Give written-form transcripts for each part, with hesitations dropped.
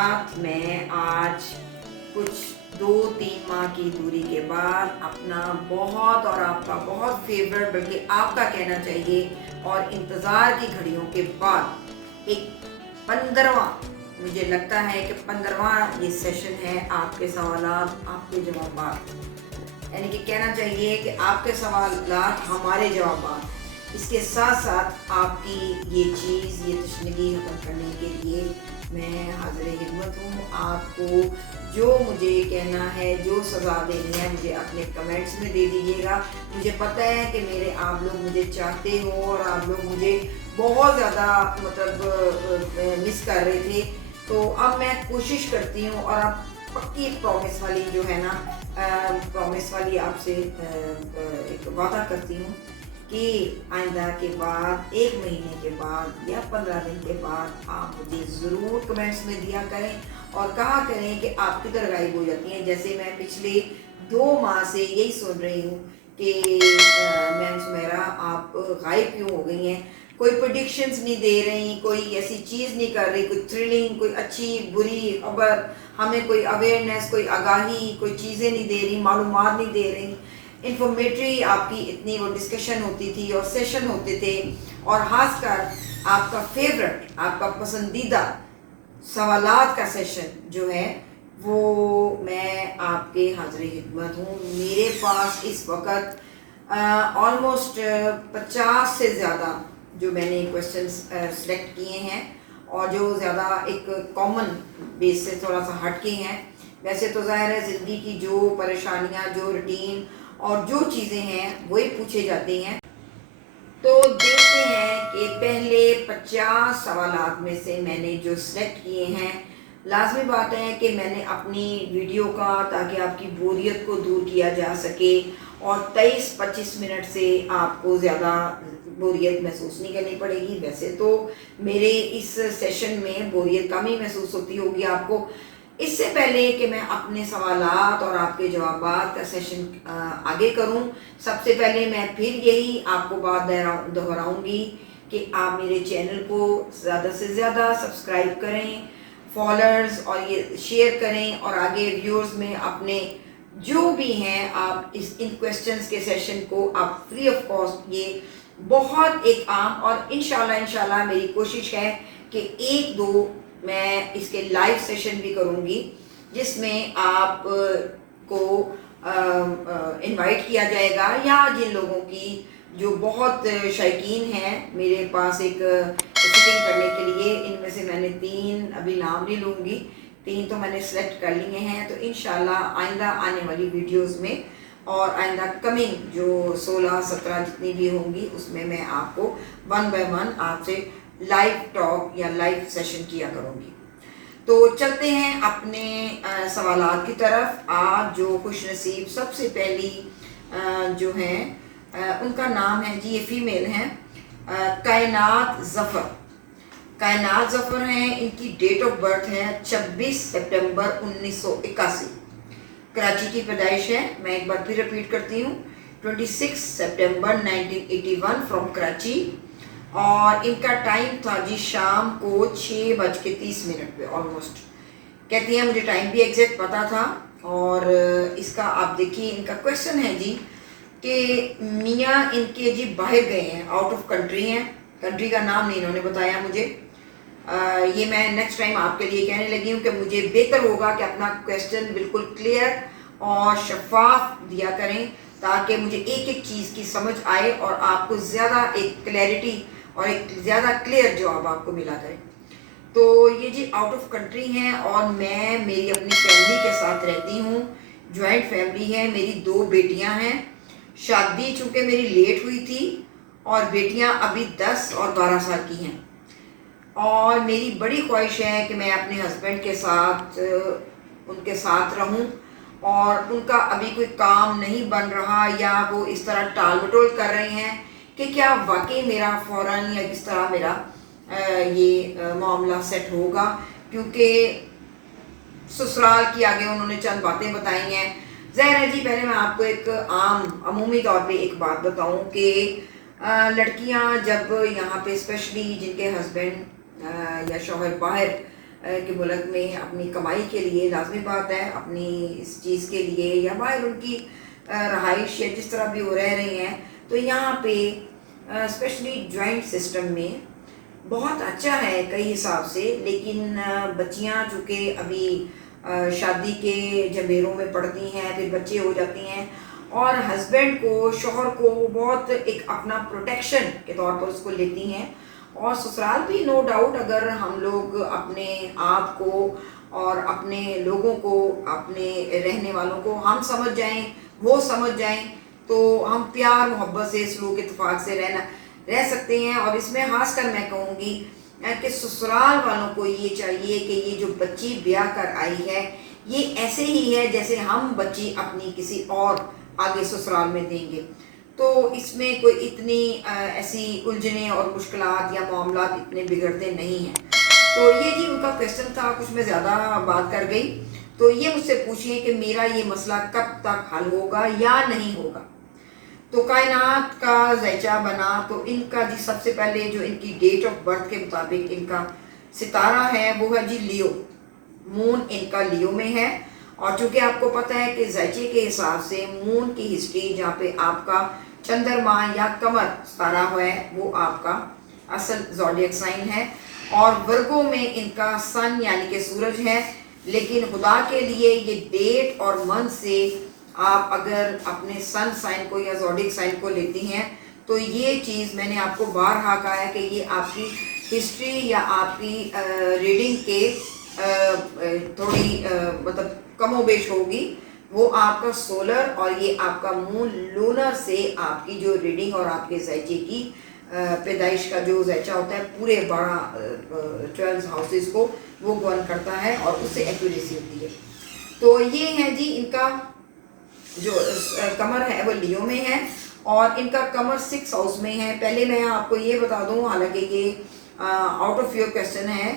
साथ मैं आज कुछ 2-3 माह की दूरी के बाद अपना बहुत और आपका बहुत फेवरेट, बल्कि आपका कहना चाहिए, और इंतज़ार की घड़ियों के बाद एक 15वां, मुझे लगता है कि 15वां ये सेशन है आपके सवालात आपके जवाबात, यानी कि कहना चाहिए कि आपके सवालात हमारे जवाबात। इसके साथ साथ आपकी ये चीज़, ये तशनगी ख़त्म करने के लिए मैं हाज़िर हिम्मत हूँ। आपको जो मुझे कहना है, जो सज़ा देनी है, मुझे अपने कमेंट्स में दे दीजिएगा। मुझे पता है कि मेरे आप लोग मुझे चाहते हो और आप लोग मुझे बहुत ज़्यादा मिस कर रहे थे। तो अब मैं कोशिश करती हूँ और अब पक्की प्रॉमिस वाली जो है ना, प्रॉमिस वाली आपसे एक वादा करती हूँ कि आइंदा के बाद 1 महीने के बाद या 15 दिन के बाद आप मुझे ज़रूर कमेंट्स में दिया करें और कहा करें कि आप किधर गायब हो जाती हैं। जैसे मैं पिछले 2 माह से यही सुन रही हूँ कि मैम सुमेरा आप गायब क्यों हो गई हैं, कोई प्रेडिक्शंस नहीं दे रही, कोई ऐसी चीज़ नहीं कर रही, कोई थ्रिलिंग, कोई अच्छी बुरी खबर, हमें कोई अवेयरनेस, कोई आगाही, कोई चीज़ें नहीं दे रही, मालूमात नहीं दे रही। इन्फॉर्मेटरी आपकी इतनी वो डिस्कशन होती थी और सेशन होते थे, और ख़ासकर आपका फेवरेट, आपका पसंदीदा सवालात का सेशन जो है वो मैं आपके हाज़िर खिदमत हूँ। मेरे पास इस वक्त ऑलमोस्ट 50 से ज़्यादा जो मैंने क्वेश्चंस सेलेक्ट किए हैं और जो ज़्यादा एक कॉमन बेस से थोड़ा सा हटके हैं। वैसे तो ज़ाहिर है ज़िंदगी की जो परेशानियाँ, जो रूटीन और जो चीज़ें हैं वही पूछे जाते हैं। तो देखते हैं कि पहले 50 सवालात में से मैंने जो सेलेक्ट किए हैं, लाजमी बात है कि मैंने अपनी वीडियो का, ताकि आपकी बोरियत को दूर किया जा सके और 23-25 मिनट से आपको ज़्यादा बोरियत महसूस नहीं करनी पड़ेगी। वैसे तो मेरे इस सेशन में बोरियत कम ही महसूस होती होगी आपको। इससे पहले कि मैं अपने सवालात और आपके जवाबात का सेशन आगे करूं, सबसे पहले मैं फिर यही आपको बात दोहराऊंगी कि आप मेरे चैनल को ज़्यादा से ज़्यादा सब्सक्राइब करें, फॉलोअर्स और ये शेयर करें, और आगे व्यूअर्स में अपने जो भी हैं आप इन क्वेश्चंस के सेशन को आप फ्री ऑफ कॉस्ट, ये बहुत एक आम, और इंशाल्लाह मेरी कोशिश है कि 1-2 मैं इसके लाइव सेशन भी करूँगी जिसमें आप को इनवाइट किया जाएगा, या जिन लोगों की जो बहुत शौकीन हैं मेरे पास एक विजिटिंग करने के लिए। इनमें से मैंने 3 अभी नाम नहीं लूँगी, 3 तो मैंने सेलेक्ट कर लिए हैं। तो इंशाल्लाह आइंदा आने वाली वीडियोस में और आइंदा कमिंग जो 16-17 जितनी भी होंगी उसमें मैं आपको 1 बाय 1 आपसे लाइव टॉक या लाइव सेशन किया करूँगी। तो चलते हैं अपने सवालात की तरफ। आज जो खुशनसीब सबसे पहली जो हैं उनका नाम है जी, ये फीमेल हैं, कायनात ज़फ़र। कायनात ज़फ़र हैं, इनकी डेट ऑफ बर्थ है 26 सितंबर 1981, कराची की पैदाइश है। मैं एक बार फिर रिपीट करती हूँ, 26 सितंबर 1981 फ्रॉम कराची, और इनका टाइम था जी शाम को 6:30 पे ऑलमोस्ट। कहती हैं मुझे टाइम भी एग्जैक्ट पता था। और इसका आप देखिए, इनका क्वेश्चन है जी कि मियाँ इनके जी बाहर गए हैं, आउट ऑफ कंट्री हैं, कंट्री का नाम नहीं इन्होंने बताया मुझे। ये मैं नेक्स्ट टाइम आपके लिए कहने लगी हूँ कि मुझे बेहतर होगा कि अपना क्वेश्चन बिल्कुल क्लियर और शफाफ दिया करें, ताकि मुझे एक एक चीज़ की समझ आए और आपको ज़्यादा एक क्लैरिटी और एक ज़्यादा क्लियर जवाब आपको मिला करे। तो ये जी आउट ऑफ कंट्री हैं और मैं मेरी अपनी फैमिली के साथ रहती हूँ, जॉइंट फैमिली है। मेरी 2 बेटियाँ हैं, शादी चूँकि मेरी लेट हुई थी और बेटियाँ अभी 10 और 12 साल की हैं, और मेरी बड़ी ख्वाहिश है कि मैं अपने हस्बैंड के साथ उनके साथ रहूं, और उनका अभी कोई काम नहीं बन रहा, या वो इस तरह टाल मटोल कर रहे हैं कि क्या वाकई मेरा फ़ौरन या किस तरह मेरा ये मामला सेट होगा, क्योंकि ससुराल की आगे उन्होंने चंद बातें बताई हैं। ज़ाहिर है जी, पहले मैं आपको एक अमूमी तौर पे एक बात बताऊं कि लड़कियां जब यहाँ पे, स्पेशली जिनके हस्बैंड या शौहर बाहर کے ملک میں اپنی کمائی کے لیے لازمی بات ہے اپنی اس چیز کے لیے یا باہر ان کی رہائش یا جس طرح بھی وہ رہ رہے ہیں، تو یہاں پہ اسپیشلی جوائنٹ سسٹم میں بہت اچھا ہے کئی حساب سے، لیکن بچیاں چونکہ ابھی شادی کے جمیروں میں پڑتی ہیں، پھر بچے ہو جاتی ہیں، اور ہسبینڈ کو، شوہر کو بہت ایک اپنا پروٹیکشن کے طور پر اس کو لیتی ہیں، اور سسرال بھی نو ڈاؤٹ اگر ہم لوگ اپنے آپ کو اور اپنے لوگوں کو، اپنے رہنے والوں کو ہم سمجھ جائیں، وہ سمجھ جائیں، تو ہم پیار محبت سے سلوک اتفاق سے رہ سکتے ہیں۔ اور اس میں خاص کر میں کہوں گی کہ سسرال والوں کو یہ چاہیے کہ یہ جو بچی بیاہ کر آئی ہے یہ ایسے ہی ہے جیسے ہم بچی اپنی کسی اور آگے سسرال میں دیں گے، تو اس میں کوئی اتنی ایسی الجھنیں اور مشکلات یا معاملات اتنے بگڑتے نہیں ہیں۔ تو یہ جی ان کا کویشچن تھا، کچھ میں زیادہ بات کر گئی، تو یہ مجھ سے پوچھیے کہ میرا یہ مسئلہ کب تک حل ہوگا یا نہیں ہوگا۔ تو کائنات کا زیچہ بنا تو ان کا جی سب سے پہلے جو ان کی ڈیٹ آف برتھ کے مطابق ان کا ستارہ ہے وہ ہے جی لیو، مون ان کا لیو میں ہے، اور چونکہ آپ کو پتہ ہے کہ زیچے کے حساب سے مون کی ہسٹری جہاں پہ آپ کا چندرما یا قمر ستارہ ہوا ہے وہ آپ کا اصل زوڈیک سائن ہے، اور ورگوں میں ان کا سن یعنی کہ سورج ہے، لیکن خدا کے لیے یہ ڈیٹ اور منتھ سے آپ اگر اپنے سن سائن کو یا زوڈیک سائن کو لیتی ہیں تو یہ چیز میں نے آپ کو بارہا کہا ہے کہ یہ آپ کی ہسٹری یا آپ کی ریڈنگ کے تھوڑی مطلب کم و بیش ہوگی، وہ آپ کا سولر اور یہ آپ کا مون لونر سے آپ کی جو ریڈنگ اور آپ کے زیچے کی پیدائش کا جو زیچہ ہوتا ہے پورے 12 ہاؤسز کو وہ گورن کرتا ہے اور اس سے ایکوریسی ہوتی ہے۔ تو یہ ہے جی ان کا جو قمر ہے وہ لیو میں ہے، اور ان کا قمر 6 ہاؤس میں ہے۔ پہلے میں آپ کو یہ بتا دوں، حالانکہ یہ آؤٹ آف یور کویشچن ہے،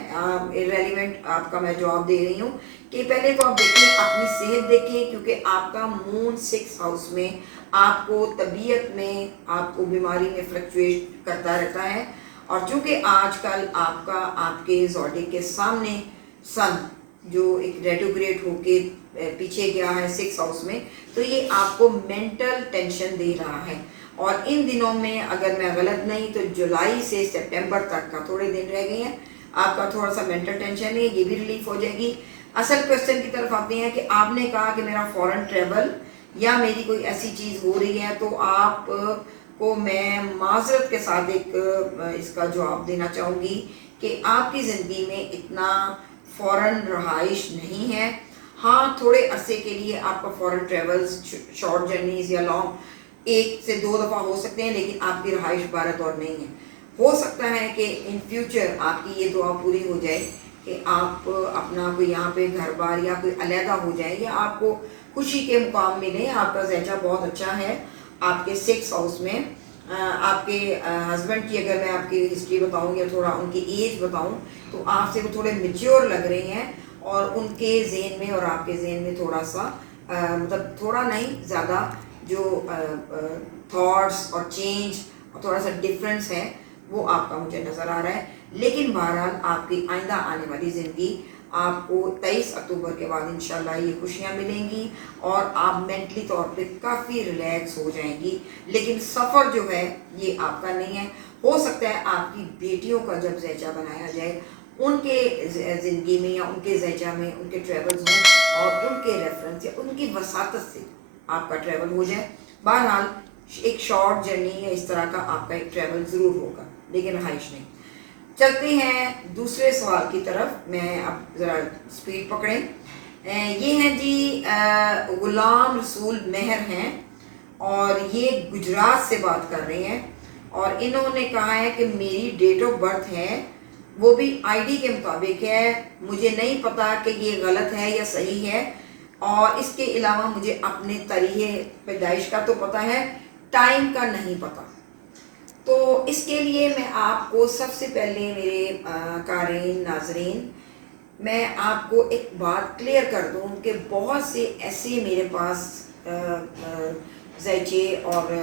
ریلیونٹ آپ کا میں جواب دے رہی ہوں، کہ پہلے تو آپ دیکھیں اپنی صحت دیکھیں، کیونکہ آپ کا مون 6 ہاؤس میں آپ کو طبیعت میں آپ کو بیماری میں فلکچویٹ کرتا رہتا ہے، اور چونکہ آج کل آپ کا آپ کے زوڈیک کے سامنے سن جو ایک ریٹروگریڈ ہو کے پیچھے گیا ہے 6 ہاؤس میں، تو یہ آپ کو مینٹل ٹینشن دے رہا ہے، اور ان دنوں میں اگر میں غلط نہیں تو جولائی سے سپٹمبر تک کا تھوڑے دن رہ گئے ہیں، آپ کا تھوڑا سا مینٹل ٹینشن ہے، یہ بھی ریلیف ہو جائے گی۔ اصل کویشچن کی طرف آتے ہیں کہ آپ نے کہا کہ میرا فورن ٹریول یا میری کوئی ایسی چیز ہو رہی ہے، تو آپ کو میں معذرت کے ساتھ ایک اس کا جواب دینا چاہوں گی کہ آپ کی زندگی میں اتنا فورن رہائش نہیں ہے۔ ہاں تھوڑے عرصے کے لیے آپ کا فورن ٹریولز، شارٹ جرنیز یا لانگ 1 سے 2 دفعہ ہو سکتے ہیں، لیکن آپ کی رہائش بھارت اور نہیں ہے۔ ہو سکتا ہے کہ ان فیوچر آپ کی یہ دعا پوری ہو جائے کہ آپ اپنا کوئی یہاں پہ گھر بار یا کوئی علیحدہ ہو جائے یا آپ کو خوشی کے مقام ملے۔ آپ کا زیچہ بہت اچھا ہے آپ کے 6 ہاؤس میں۔ آپ کے ہسبینڈ کی اگر میں آپ کی ہسٹری بتاؤں یا تھوڑا ان کی ایج بتاؤں تو آپ سے وہ تھوڑے میچیور لگ رہے ہیں، اور ان کے ذہن میں اور آپ کے ذہن میں تھوڑا سا مطلب تھوڑا نہیں زیادہ جو تھاٹس اور چینج اور تھوڑا سا ڈفرینس ہے وہ آپ کا مجھے نظر آ رہا ہے، لیکن بہرحال آپ کی آئندہ آنے والی زندگی آپ کو 23 اکتوبر کے بعد انشاءاللہ یہ خوشیاں ملیں گی اور آپ مینٹلی طور پہ کافی ریلیکس ہو جائیں گی، لیکن سفر جو ہے یہ آپ کا نہیں ہے۔ ہو سکتا ہے آپ کی بیٹیوں کا جب زیچہ بنایا جائے ان کے زندگی میں یا ان کے زیچہ میں ان کے ٹریولز ہوں اور ان کے ریفرنس یا ان کی وساطت سے آپ کا ٹریول ہو جائے۔ بہرحال ایک شارٹ جرنی یا اس طرح کا آپ کا ایک ٹریول ضرور ہوگا، لیکن رہائش نہیں۔ چلتے ہیں دوسرے سوال کی طرف، میں اب ذرا سپیڈ پکڑیں۔ یہ ہیں جی غلام رسول مہر ہیں، اور یہ گجرات سے بات کر رہے ہیں، اور انہوں نے کہا ہے کہ میری ڈیٹ آف برتھ ہے وہ بھی آئی ڈی کے مطابق ہے، مجھے نہیں پتا کہ یہ غلط ہے یا صحیح ہے، اور اس کے علاوہ مجھے اپنے تاریخ پیدائش کا تو پتہ ہے، ٹائم کا نہیں پتہ۔ تو اس کے لیے میں آپ کو سب سے پہلے میرے قارئین ناظرین، میں آپ کو ایک بات کلیئر کر دوں کہ بہت سے ایسے میرے پاس زیچے اور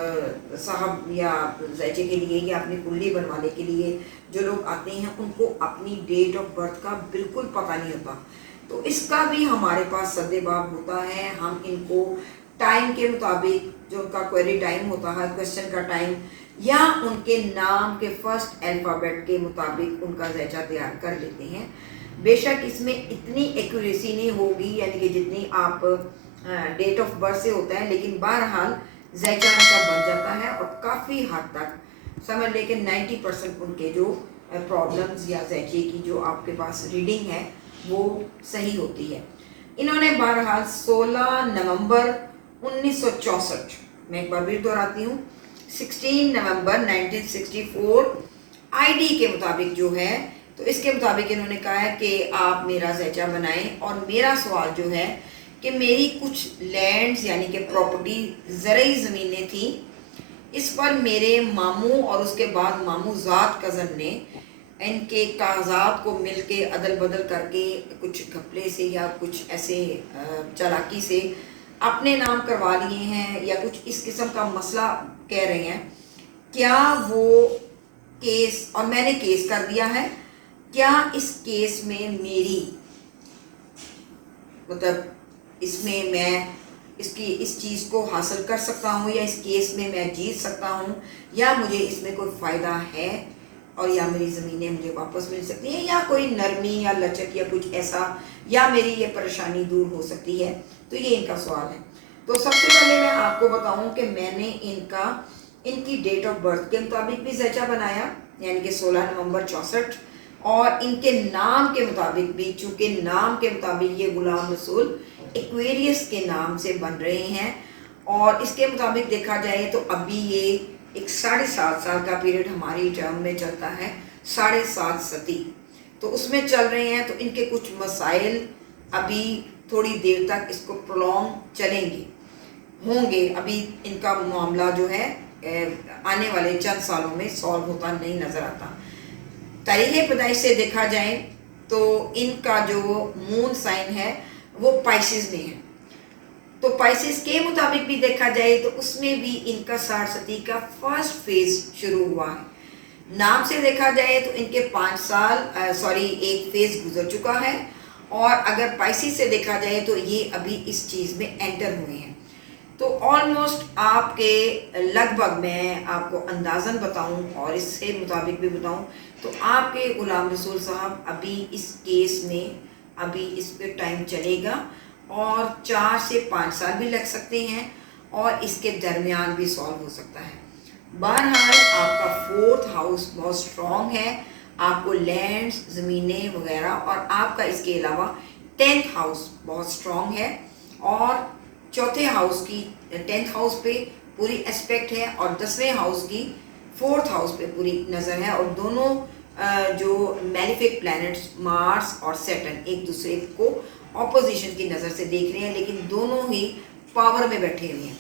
صاحب یا زیچے کے لیے یا اپنی کنڈلی بنوانے کے لیے जो लोग आते हैं उनको अपनी डेट ऑफ बर्थ का बिल्कुल पता नहीं होता, तो इसका भी हमारे पास सद्देबाब होता है। हम इनको टाइम के मुताबिक, जो उनका क्वेरी टाइम होता है, क्वेश्चन का टाइम, या उनके नाम के फर्स्ट अल्फ़ाबेट के मुताबिक उनका ज़ैचा तैयार कर लेते हैं। बेशक इसमें इतनी एक्यूरेसी नहीं होगी, यानी कि जितनी आप डेट ऑफ बर्थ से होता है, लेकिन बहरहाल ज़ैचा उनका बन जाता है और काफ़ी हद तक समझ लें कि 90% उनके जो प्रॉब्लम्स या ज़ैचे की जो आपके पास रीडिंग है वो सही होती है। इन्होंने बहरहाल 16 नवंबर 1964, मैं एक बार फिर दोहराती हूँ, 16 नवंबर 1964 आईडी के मुताबिक जो है, तो इसके मुताबिक इन्होंने कहा है कि आप मेरा ज़ैचा बनाएं। और मेरा सवाल जो है कि मेरी कुछ लैंड्स यानी कि प्रॉपर्टी ज़रई ज़मीनें थी, इस पर मेरे मामू और उसके बाद मामू ज़ात कज़न ने इनके कागजात को मिलके अदल बदल करके कुछ घपले से या कुछ ऐसे चालाकी से अपने नाम करवा लिए हैं, या कुछ इस किस्म का मसला कह रहे हैं। क्या वो केस, और मैंने केस कर दिया है, क्या इस केस में मेरी मतलब इसमें मैं इस चीज़ को हासिल कर सकता हूँ, या इस केस में मैं जीत सकता हूँ, या मुझे इसमें कोई फ़ायदा है, और या मेरी ज़मीनें मुझे वापस मिल सकती हैं, या कोई नरमी या लचक या कुछ ऐसा, या मेरी ये परेशानी दूर हो सकती है। तो ये इनका सवाल है। तो सबसे पहले मैं आपको बताऊँ कि मैंने इनकी डेट ऑफ बर्थ के मुताबिक भी ज़ैचा बनाया, यानी कि 16 नवंबर 64, और इनके नाम के मुताबिक भी, चूँकि नाम के मुताबिक ये गुलाम रसूल एक्वेरियस के नाम से बन रहे हैं, और इसके मुताबिक देखा जाए तो अभी ये एक 7.5 साल का पीरियड हमारी टर्म में चलता है, 7.5 सदी, तो उसमें चल रहे हैं। तो इनके कुछ मसाइल अभी थोड़ी देर तक इसको प्रोलॉन्ग चलेंगे, होंगे। अभी इनका मामला जो है आने वाले चंद सालों में सॉल्व होता नहीं नज़र आता। तारीख़ पैदाइश से देखा जाए तो इनका जो मून साइन है वो पाइसिस में है, तो पाइसिस के मुताबिक भी देखा जाए तो उसमें भी इनका 60 सदी का फर्स्ट फेज शुरू हुआ है। नाम से देखा जाए तो इनके 5 साल एक फेज गुजर चुका है, और अगर पाइसिस से देखा जाए तो ये अभी इस चीज़ में एंटर हुए हैं। तो ऑलमोस्ट आपके लगभग, मैं आपको अंदाज़न बताऊं और इससे मुताबिक भी बताऊं, तो आपके गुलाम रसूल साहब अभी इस केस में अभी इस पे टाइम चलेगा, और 4 से 5 साल भी लग सकते हैं, और इसके दरमियान भी सॉल्व हो सकता है। बहरहाल आपका 4th हाउस बहुत स्ट्रॉन्ग है, आपको लैंड्स, ज़मीनें वगैरह, और आपका इसके अलावा 10th हाउस बहुत स्ट्रॉन्ग है, और चौथे हाउस की 10th हाउस पे पूरी एस्पेक्ट है, और 10वें हाउस की 4th हाउस पे पूरी नज़र है, और दोनों जो मैलिफिक प्लैनेट्स मार्स और सैटर्न एक दूसरे को ऑपोजिशन की नज़र से देख रहे हैं, लेकिन दोनों ही पावर में बैठे हुए हैं।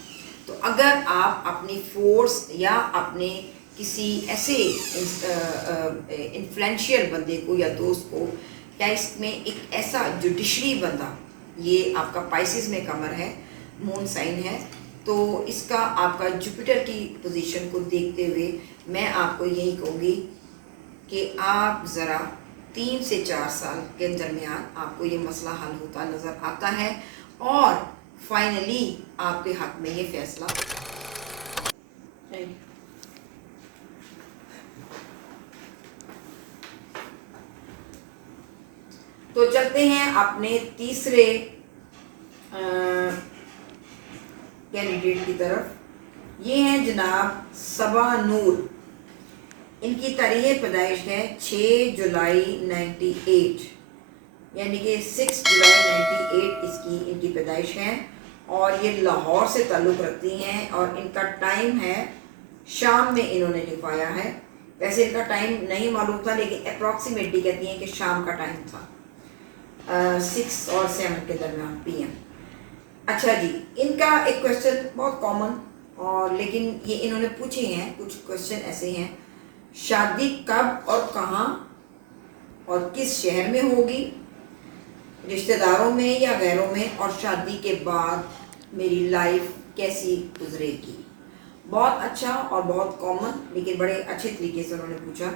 तो अगर आप अपनी फोर्स या अपने किसी ऐसे इन्फ्लुएंशियल बंदे को या दोस्त को, या इसमें एक ऐसा जुडिशरी बंदा, ये आपका पाइसिस में कमर है, मून साइन है, तो इसका आपका जुपिटर की पोजीशन को देखते हुए मैं आपको यही कहूँगी कि आप ज़रा 3 से 4 साल के दरमियान आपको ये मसला हल होता नज़र आता है, और फाइनली आपके हक में ये फैसला। तो चलते हैं अपने तीसरे कैंडिडेट की तरफ। ये हैं जनाब सबा नूर। इनकी तारीख़ पैदाइश है 6 जुलाई 98, यानी कि 6 जुलाई 98 इसकी इनकी पैदाइश है, और ये लाहौर से ताल्लुक़ रखती हैं, और इनका टाइम है शाम में इन्होंने लिखवाया है। वैसे इनका टाइम नहीं मालूम था, लेकिन अप्रॉक्सीमेटली कहती हैं कि शाम का टाइम था, 6 और 7 के दरमियान PM। अच्छा जी, इनका एक क्वेश्चन बहुत कॉमन, और लेकिन ये इन्होंने पूछे हैं, कुछ क्वेश्चन ऐसे हैं, शादी कब और कहाँ और किस शहर में होगी, रिश्तेदारों में या गैरों में, और शादी के बाद मेरी लाइफ कैसी गुजरेगी। बहुत अच्छा और बहुत कॉमन, लेकिन बड़े अच्छे तरीके से उन्होंने पूछा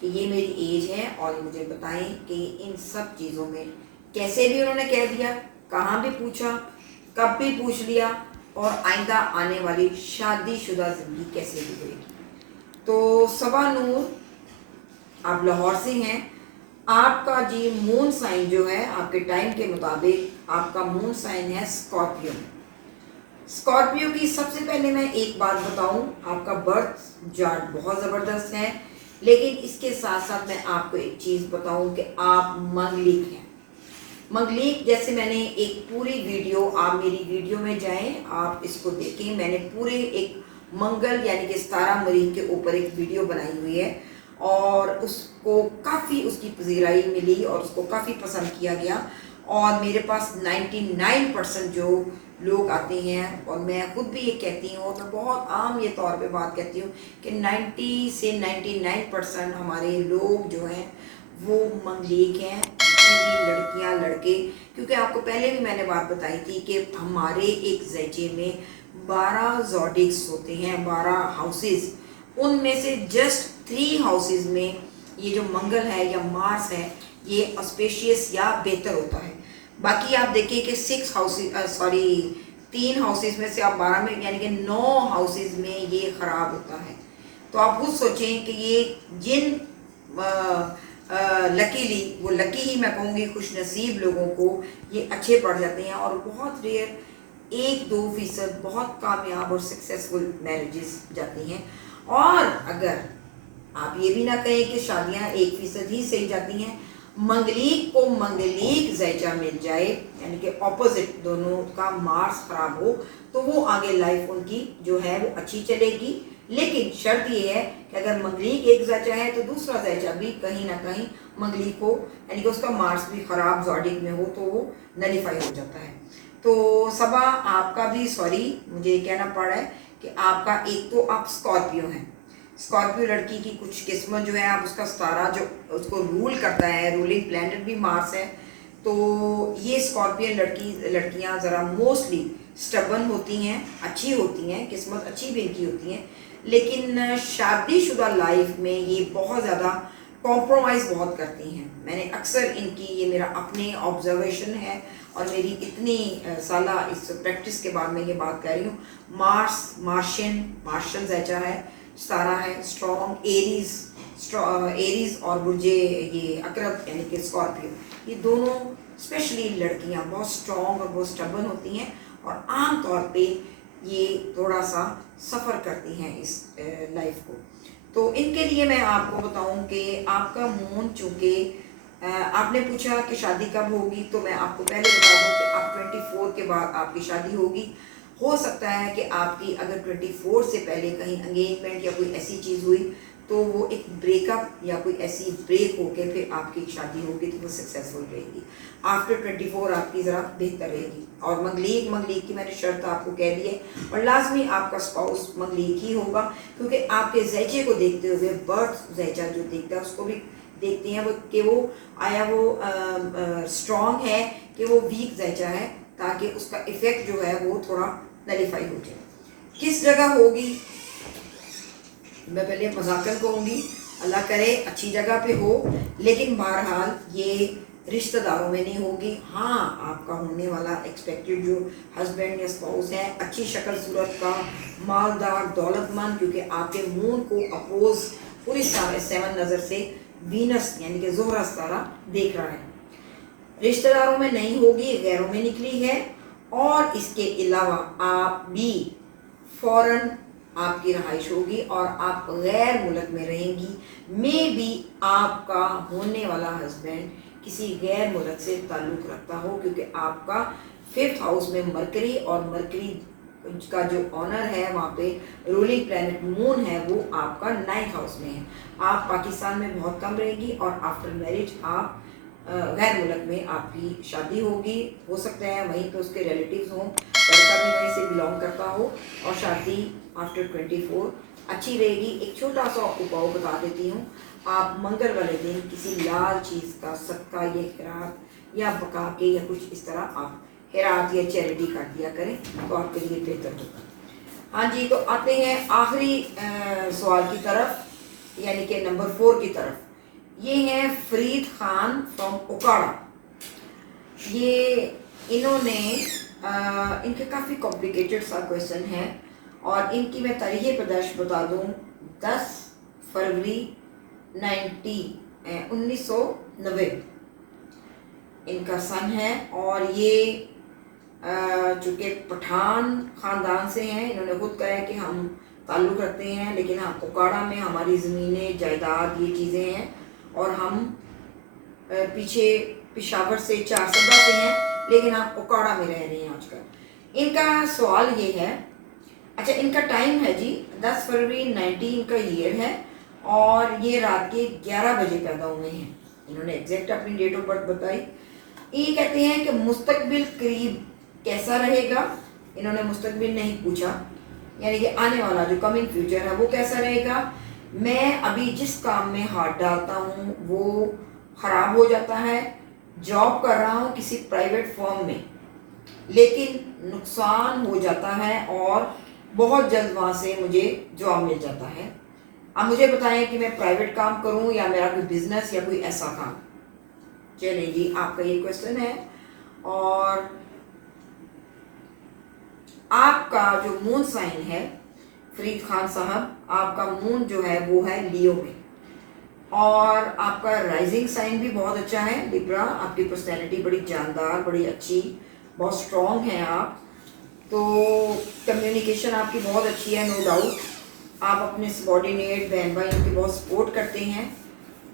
کہ یہ میری ایج ہے اور مجھے بتائیں کہ ان سب چیزوں میں کیسے بھی انہوں نے کہہ دیا، کہاں بھی پوچھا، کب بھی پوچھ لیا، اور آئندہ آنے والی شادی شدہ زندگی کیسے گزرے گی۔ تو صبا نور، آپ لاہور سے ہیں، آپ کا جی مون سائن جو ہے آپ کے ٹائم کے مطابق آپ کا مون سائن ہے اسکارپیو۔ اسکارپیو کی سب سے پہلے میں ایک بات بتاؤں، آپ کا برتھ چارٹ بہت زبردست ہے، لیکن اس کے ساتھ ساتھ میں آپ کو ایک چیز بتاؤں کہ آپ منگلیک ہیں۔ منگلیک جیسے میں نے ایک پوری ویڈیو، آپ میری ویڈیو میں جائیں، آپ اس کو دیکھیں، میں نے پورے ایک منگل یعنی کہ 17 مریخ کے اوپر ایک ویڈیو بنائی ہوئی ہے، اور اس کو کافی اس کی پذیرائی ملی اور اس کو کافی پسند کیا گیا، اور میرے پاس 99% جو لوگ آتے ہیں، اور میں خود بھی یہ کہتی ہوں، اور میں بہت عام یہ طور پہ بات کہتی ہوں کہ 90 سے 99% ہمارے لوگ جو ہیں وہ منگلیک ہیں، جتنی بھی لڑکیاں لڑکے، کیونکہ آپ کو پہلے بھی میں نے بات بتائی تھی کہ ہمارے ایک زیچے میں 12 زوڈکس ہوتے ہیں، 12 ہاؤسز، ان میں سے جسٹ 3 ہاؤسز میں یہ جو منگل ہے یا مارس ہے یہ اسپیشیس یا بہتر ہوتا ہے۔ باقی آپ دیکھیں کہ 6 ہاؤسز 3 ہاؤسز میں سے آپ 12 میں یعنی کہ 9 ہاؤسز میں یہ خراب ہوتا ہے۔ تو آپ خود سوچیں کہ یہ جن لکیلی، وہ لکی ہی میں کہوں گی، خوش نصیب لوگوں کو یہ اچھے پڑ جاتے ہیں، اور بہت ریئر 1-2% بہت کامیاب اور سکسیسفل میرجز جاتی ہیں۔ اور اگر آپ یہ بھی نہ کہیں کہ شادیاں 1% ہی صحیح جاتی ہیں، منگلیک کو منگلیک زیچہ مل جائے یعنی کہ اپوزٹ دونوں کا مارس خراب ہو، تو وہ آگے لائف ان کی جو ہے وہ اچھی چلے گی، لیکن شرط یہ ہے کہ اگر منگلیک ایک زیچہ ہے تو دوسرا زیچہ بھی کہیں نہ کہیں منگلیک ہو، یعنی کہ اس کا مارس بھی خراب زوڈک میں ہو تو وہ نلیفائی ہو جاتا ہے۔ تو صبا آپ کا بھی سوری مجھے یہ کہنا پڑ رہا ہے کہ آپ کا ایک تو آپ اسکارپیو ہیں، اسکارپیو لڑکی کی کچھ قسمت جو ہے، آپ اس کا ستارہ جو اس کو رول کرتا ہے، رولنگ پلانٹ بھی مارس ہے، تو یہ اسکارپین لڑکیاں ذرا موسٹلی سٹبن ہوتی ہیں، اچھی ہوتی ہیں، قسمت اچھی بھی ان کی ہوتی ہیں، لیکن شادی شدہ لائف میں یہ بہت زیادہ کمپرومائز بہت کرتی ہیں۔ میں نے اکثر ان کی، یہ میرا اپنے آبزرویشن ہے اور میری اتنی سالہ اس پریکٹس کے بعد میں یہ بات کر رہی ہوں، مارشل زیچہ ہے، ستارہ ہے اسٹرانگ، ایریز اور برج یہ عقرب یعنی کہ اسکارپیو، یہ دونوں اسپیشلی لڑکیاں بہت اسٹرانگ اور بہت سٹبن ہوتی ہیں، اور عام طور پہ یہ تھوڑا سا سفر کرتی ہیں اس لائف کو۔ تو ان کے لیے میں آپ کو بتاؤں کہ آپ کا مون، چونکہ آپ نے پوچھا کہ شادی کب ہوگی، تو میں آپ کو پہلے بتا دوں کہ آپ 24 کے بعد آپ کی شادی ہوگی۔ ہو سکتا ہے کہ آپ کی اگر 24 سے پہلے کہیں انگیجمنٹ یا کوئی ایسی چیز ہوئی تو وہ ایک بریک اپ یا کوئی ایسی بریک ہو کے پھر آپ کی شادی ہوگی تو وہ سکسیزفل رہے گی۔ آفٹر 24 آپ کی ذرا بہتر رہے گی، اور منگلیک کی میں نے شرط آپ کو کہہ دی ہے، اور لازمی آپ کا اسپاؤس منگلیک ہی ہوگا، کیونکہ آپ کے زیچے کو دیکھتے ہوئے برتھ زیچہ جو دیکھتا ہے اس کو بھی دیکھتے ہیں وہ کہ وہ آیا وہ اسٹرانگ ہے کہ وہ ویک زیچہ ہے، تاکہ اس کا ایفیکٹ جو ہے وہ تھوڑا نلیفائی ہو جائے۔ کس جگہ ہوگی، میں پہلے مذاکر کہوں گی، اللہ کرے اچھی جگہ پہ ہو، لیکن بہرحال یہ رشتہ داروں میں نہیں ہوگی۔ ہاں آپ کا ہونے والا ایکسپیکٹڈ جو ہسبینڈ یا اسپاؤس ہے، اچھی شکل صورت کا، مالدار، دولت مند، کیونکہ آپ کے مون کو اپوز پوری 7 نظر سے وینس یعنی کہ زہرہ ستارہ دیکھ رہا ہے۔ رشتہ داروں میں نہیں ہوگی، غیروں میں نکلی ہے، اور اس کے علاوہ آپ بھی فوراً آپ کی رہائش ہوگی اور آپ غیر ملک میں رہیں گی، میں بھی آپ کا ہونے والا ہسبینڈ کسی غیر ملک سے تعلق رکھتا ہو، کیونکہ آپ کا 5th ہاؤس میں مرکری، اور مرکری کا جو آنر ہے وہاں پہ رولنگ پلانٹ مون ہے، وہ آپ کا 9th ہاؤس میں ہے۔ آپ پاکستان میں بہت کم رہیں گی، اور آفٹر میرج آپ غیر ملک میں آپ کی شادی ہوگی، ہو سکتا ہے وہیں پہ اس کے ریلیٹیوز ہوں، لڑکا بھی وہیں سے بلانگ کرتا ہو، اور شادی آفٹر 24 اچھی رہے گی۔ ایک چھوٹا سا اپاؤ بتا دیتی ہوں، آپ منگل والے دن کسی لال چیز کا صدقہ یا خیرات یا پکا کے یا کچھ اس طرح آپ خیرات یا چیریٹی کر دیا کریں تو آپ کے لیے بہتر ہوگا۔ ہاں تو آتے ہیں آخری سوال کی طرف، یعنی کہ نمبر 4 کی طرف۔ ये हैं फरीद खान फ्रॉम ओकाड़ा। ये इन्होंने इनके काफ़ी कॉम्प्लिकेटेड सा क्वेश्चन है और इनकी मैं तारीख़ पैदाइश बता दूँ 10 फरवरी 1990 इनका सन है। और ये चूँकि पठान ख़ानदान से हैं, इन्होंने खुद कहा है कि हम ताल्लुक़ रखते हैं लेकिन हम ओकाड़ा में हमारी ज़मीनें जायदाद ये चीज़ें हैं और हम पीछे पेशावर से चारसदा से हैं लेकिन हम ओकाड़ा में रह रहे हैं आजकल। इनका सवाल ये है, अच्छा इनका टाइम है जी 10 फरवरी 19 इनका ईयर है और ये रात के 11 बजे पैदा हुए हैं। इन्होंने एग्जैक्ट अपनी डेट ऑफ बर्थ बताई। ये कहते हैं कि मुस्तकबिल करीब कैसा रहेगा। इन्होंने मुस्तकबिल नहीं पूछा, यानी कि आने वाला जो कमिंग फ्यूचर है वो कैसा रहेगा। मैं अभी जिस काम में हाथ डालता हूँ वो ख़राब हो जाता है। जॉब कर रहा हूँ किसी प्राइवेट फर्म में लेकिन नुकसान हो जाता है और बहुत जल्द वहाँ से मुझे जॉब मिल जाता है। अब मुझे बताएं कि मैं प्राइवेट काम करूँ या मेरा कोई बिजनेस या कोई ऐसा काम। चलिए जी, आपका ये क्वेश्चन है। और आपका जो मून साइन है फरीद खान साहब, आपका मून जो है वो है लियो में और आपका राइजिंग साइन भी बहुत अच्छा है लिब्रा। आपकी पर्सनैलिटी बड़ी जानदार, बड़ी अच्छी, बहुत स्ट्रॉन्ग हैं आप। तो कम्युनिकेशन आपकी बहुत अच्छी है, नो डाउट। आप अपने सबॉर्डिनेट बहन भाई उनकी बहुत सपोर्ट करते हैं।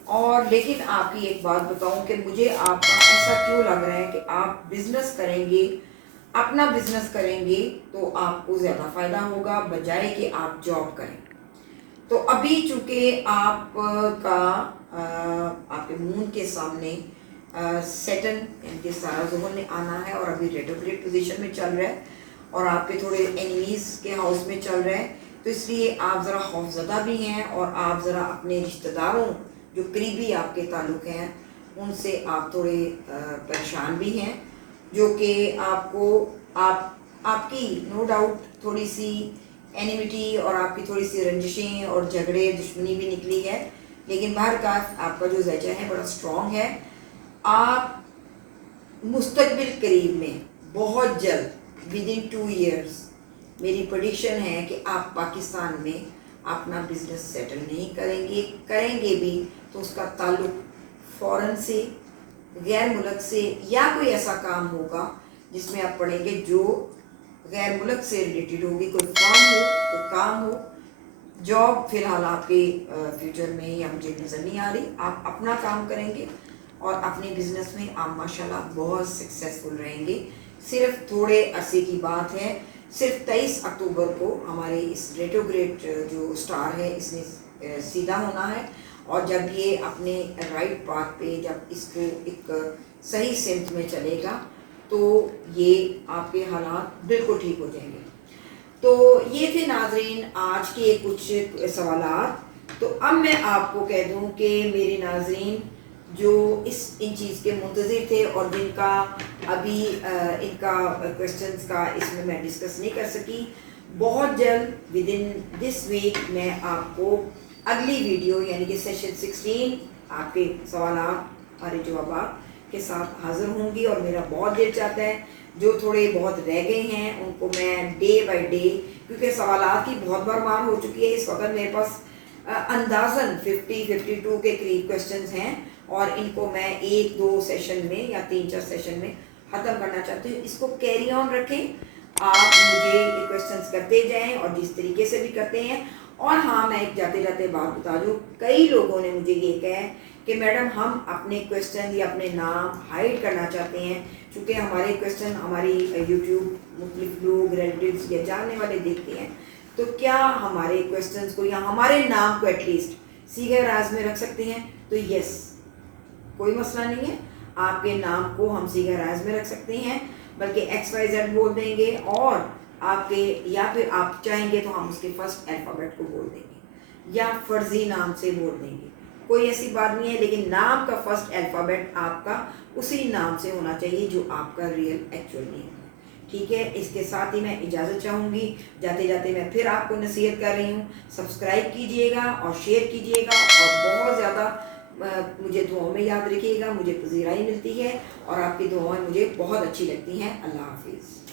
और लेकिन आपकी एक बात बताऊं कि मुझे आपका ऐसा क्यों लग रहा है कि आप बिजनेस करेंगे, अपना बिजनेस करेंगे तो आपको ज़्यादा फ़ायदा होगा बजाय कि आप जॉब करें। तो अभी चूँकि आपका आपके मून के सामने सेटन यानी कि सारा ज़ुहर ने आना है और अभी रेट्रोग्रेड पोजीशन में चल रहा है और आपके थोड़े एनिमीज़ के हाउस में चल रहा है, तो इसलिए आप ज़रा खौफज़दा भी हैं और आप ज़रा अपने रिश्तेदारों जो करीबी आपके ताल्लुक़ हैं उनसे आप थोड़े परेशान भी हैं, जो कि आपको आपकी नो डाउट थोड़ी सी एनिमिटी और आपकी थोड़ी सी रंजिशें और झगड़े दुश्मनी भी निकली है। लेकिन बहरकत आपका जो ज़चा है बड़ा स्ट्रॉन्ग है। आप मुस्तकबिल करीब में बहुत जल्द विद इन 2 ईयर्स मेरी प्रेडिक्शन है कि आप पाकिस्तान में अपना बिजनेस सेटल नहीं करेंगे भी तो उसका ताल्लुक फ़ौरन से, गैर मुल्क से या कोई ऐसा काम होगा जिसमें आप पढ़ेंगे जो गैर मुल्क से रिलेटेड होगी, कोई फॉर्म हो, कोई काम हो। जॉब फ़िलहाल आपके फ्यूचर में या मुझे नज़र नहीं आ रही। आप अपना काम करेंगे और अपने बिजनेस में आप माशाल्लाह बहुत सक्सेसफुल रहेंगे। सिर्फ थोड़े अरसे की बात है, सिर्फ 23 अक्टूबर को हमारे इस रेट्रोग्रेड जो स्टार है इसने सीधा होना है और जब ये अपने राइट पाथ पे जब इसको एक सही सिमत में चलेगा तो ये आपके हालात बिल्कुल ठीक हो जाएंगे। तो ये थे नाजरीन आज के कुछ सवालात। तो अब मैं आपको कह दूं कि मेरे नाजरीन जो इन चीज़ के मुंतज़िर थे और जिनका अभी इनका क्वेश्चंस का इसमें मैं डिस्कस नहीं कर सकी, बहुत जल्द विद इन दिस वीक मैं आपको अगली वीडियो यानी कि सेशन 16 आपके सवालात और जवाब के साथ हाज़िर होंगी। और मेरा बहुत दिल चाहता है जो थोड़े बहुत रह गए हैं उनको मैं डे बाय डे, क्योंकि सवालात की बहुत बार मार हो चुकी है, इस वक्त मेरे पास अंदाज़न 50-52 के करीब क्वेश्चंस हैं और इनको मैं 1-2 सेशन में या 3-4 सेशन में ख़त्म करना चाहती हूँ। इसको कैरी ऑन रखें, आप मुझे ये क्वेश्चंस करते जाएं और जिस तरीके से भी करते हैं। और हाँ, मैं एक जाते जाते बात बता दूँ, कई लोगों ने मुझे ये कहा है कि मैडम हम अपने क्वेश्चन या अपने नाम हाइड करना चाहते हैं, चूँकि हमारे क्वेश्चन हमारी यूट्यूब मुख्तलिफ लोग रिलेटिव्स या जानने वाले देखते हैं, तो क्या हमारे क्वेश्चंस को या हमारे नाम को एटलीस्ट सीगे राज में रख सकते हैं? तो यस, कोई मसला नहीं है, आपके नाम को हम सीगे राज में रख सकते हैं, बल्कि XYZ बोल देंगे और आपके, या फिर आप चाहेंगे तो हम उसके फर्स्ट अल्फ़ाबेट को बोल देंगे या फर्जी नाम से बोल देंगे, कोई ऐसी बात नहीं है। लेकिन नाम का फर्स्ट अल्फ़ाबेट आपका उसी नाम से होना चाहिए जो आपका रियल एक्चुअल नेम है, ठीक है। इसके साथ ही मैं इजाज़त चाहूँगी, जाते जाते मैं फिर आपको नसीहत कर रही हूँ, सब्सक्राइब कीजिएगा और शेयर कीजिएगा और बहुत ज़्यादा مجھے دعاؤں میں یاد رکھیے گا، مجھے پذیرائی ملتی ہے اور آپ کی دعائیں مجھے بہت اچھی لگتی ہیں۔ اللہ حافظ۔